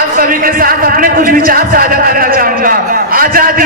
आप सभी के साथ अपने कुछ विचार साझा करना चाहूंगा। आजादी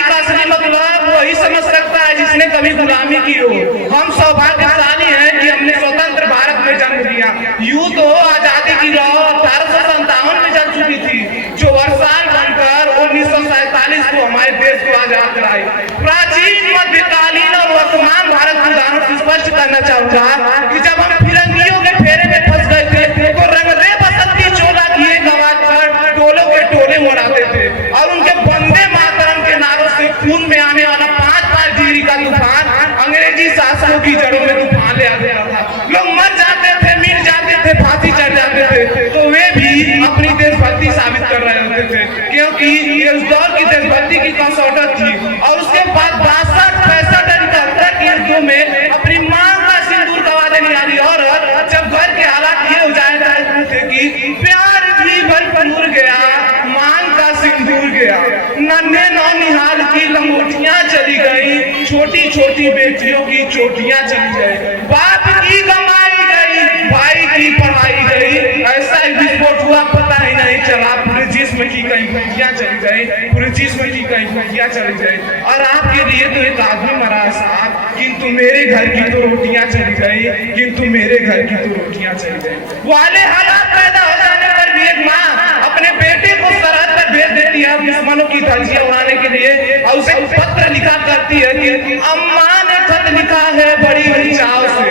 का असली मतलब वही समझ सकता है जिसने कभी गुलामी की हो। हम सौभाग्यशाली हैं कि हमने स्वतंत्र भारत में जन्म लिया। यूं तो आजादी की लौ 1857 में चल चुकी थी, जो वर्षाल बनकर 1947 को हमारे देश को आजाद कराई। प्राचीन, मध्यकालीन और वर्तमान भारत के उदाहरणों से स्पष्ट करना चाहूंगा कि जब हम फिरंगियों के फेरे में फंस गए थे तो रंगदे बसंती चोला किए गवार पर टोलों के टोले उड़ाते थे और उनके वंदे मातरम के नारों से खून में आने वाला 5-5 डिग्री का तूफान अंग्रेजी शासकों की जड़ों में तूफान ले आता था। लोग मर जाते थे, मिट जाते थे, फांसी चढ़ जाते थे, तो वे भी अपनी देशभक्ति साबित कर रहे होते थे, क्योंकि ये उस दौर की देशभक्ति की कसौटी थी। और उसके बाद 62, 65, 71 के युद्धों में अपनी मां का सिंदूर गवा देने वाली औरत जब घर के हालात ये हो जाए थे कि प्यार भी भरपूर गया, मांग का सिंदूर गया, नन्हे नौनिहाल की लंगोटियां चली गई, छोटी छोटी बेटियों की चोटियां चली गई, बाप की कमाई गई, भाई की पढ़ाई गई, ऐसा ही विस्फोट हुआ पता ही नहीं चला, पूरे जिस्म की कहीं घंटियां चली गई, पूरे जिस्म की कहीं घंटियां चली गई। और आपके लिए तो एक आदमी मरा साहब, किंतु मेरे घर की तो रोटियां चली गई, किंतु मेरे घर की तो रोटियां चली गई। वाले हालात पैदा हो जाने पर भी एक माँ अपने बेटे को सरहद पर भेज देती है दुश्मनों की धज्जियां उड़ाने के लिए, और उसे पत्र लिखा करती है कि अम्मा ने खत लिखा है बड़ी बड़ी चाव से,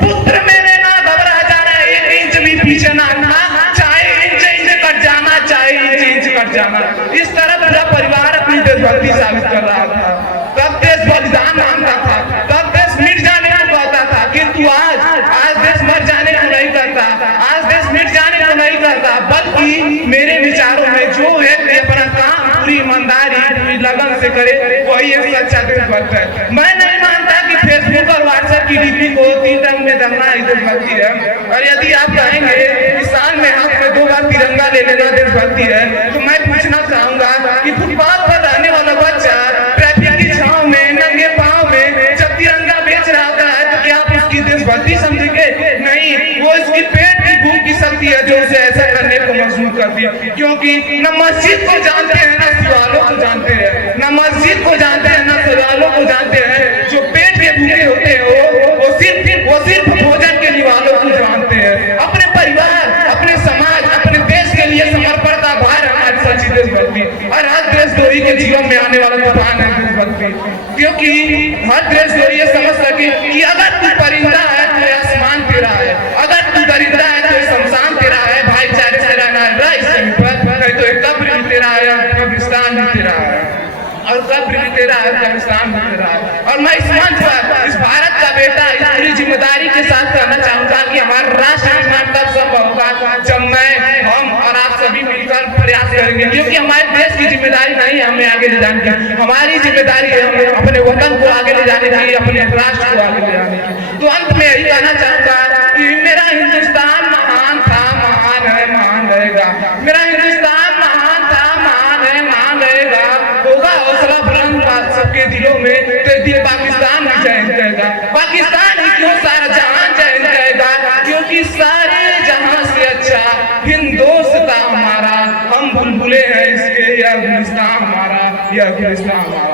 पुत्र मेरे ना घबरा जाना, 1 इंच भी पीछे ना हटना, चाहे इंच कट जाना, चाहे इंच कट जाना। इस तरह पूरा परिवार अपनी देशभक्ति साबित कर रहा था। तब देश बलिदान मांगता था, तब देश मिट जाने को कहता था, किंतु आज देश मर जाने को नहीं करता, आज देश मिट जाने को नहीं करता, बल्कि मेरे विचारों में जो व्यक्ति अपना काम पूरी ईमानदारी, पूरी लगन से करे, वही एक सच्चा देशभक्त है। मैं नहीं मानता कि फेसबुक और व्हाट्सएप की डीपी को 3 रंग में रंगना ही देशभक्ति है। और यदि आप कहेंगे कि साल में हाथ में 2 बार तिरंगा ले लेना देशभक्ति है, तो मैं पूछना चाहूंगा कि फुटपाथ पर रहने वाला बच्चा ट्रैफिक की छांव में नंगे पांव में जब तिरंगा बेच रहा होता है तो क्या आप उसकी देशभक्ति समझेंगे? नहीं, वो इसकी पेट की भूख की शक्ति है जो उसे ऐसा करने को मजबूर करती है। क्योंकि न मस्जिद को जानते हैं, न शिवालों को जानते हैं, न मस्जिद को जानते हैं, न शिवालों को जानते हैं। जो पेट के भूखे होते हैं वो सिर्फ भोजन के निवालों को जानते हैं। अपने परिवार, अपने समाज, अपने देश के लिए समर्पण का भार हमारी सच्ची देशभक्ति। और हर देशद्रोही के जीवन में आने वाला तूफान है देशभक्ति, क्योंकि हर देशद्रोही ये समझ सके कि अगर तू परिंदा है तो आसमान तेरा है, अगर तू दरिद्रा है तो शमशान तेरा है, भाईचारे से रहना है नहीं तो एक कब्र भी तेरा है, कब्रिस्तान भी तेरा है, और कब्र भी तेरा है, कब्रिस्तान भी तेरा है। और मैं इस मंच पर इस भारत का बेटा इस पूरी जिम्मेदारी के साथ कहना चाहूंगा कि हमारा राष्ट्र निर्माण तब संभव होगा जब मैं, हम और आप सभी मिलकर प्रयास करेंगे, क्योंकि हमारे देश की जिम्मेदारी नहीं है हमें आगे ले जाने की, हमारी जिम्मेदारी है हमें अपने वतन को आगे ले जाने की, अपने राष्ट्र को आगे ले जाने की। तो अंत में यही कहना चाहूंगा कि मेरा हिंदुस्तान महान था, महान है, महान रहेगा। मेरा हिंदुस्तान महान था, महान है, महान रहेगा। होगा हौसला बुलंद सबके दिलों में तो दिल पाकिस्तान भी जय हिंद कहेगा। पाकिस्तान ही क्यों, सारा जहां जय हिंद कहेगा, क्योंकि सारे जहां से अच्छा हिंदोस्तान हमारा, हम बुलबुले हैं इसके, यह गुलिस्तान हमारा, यह गुलिस्तान हमारा।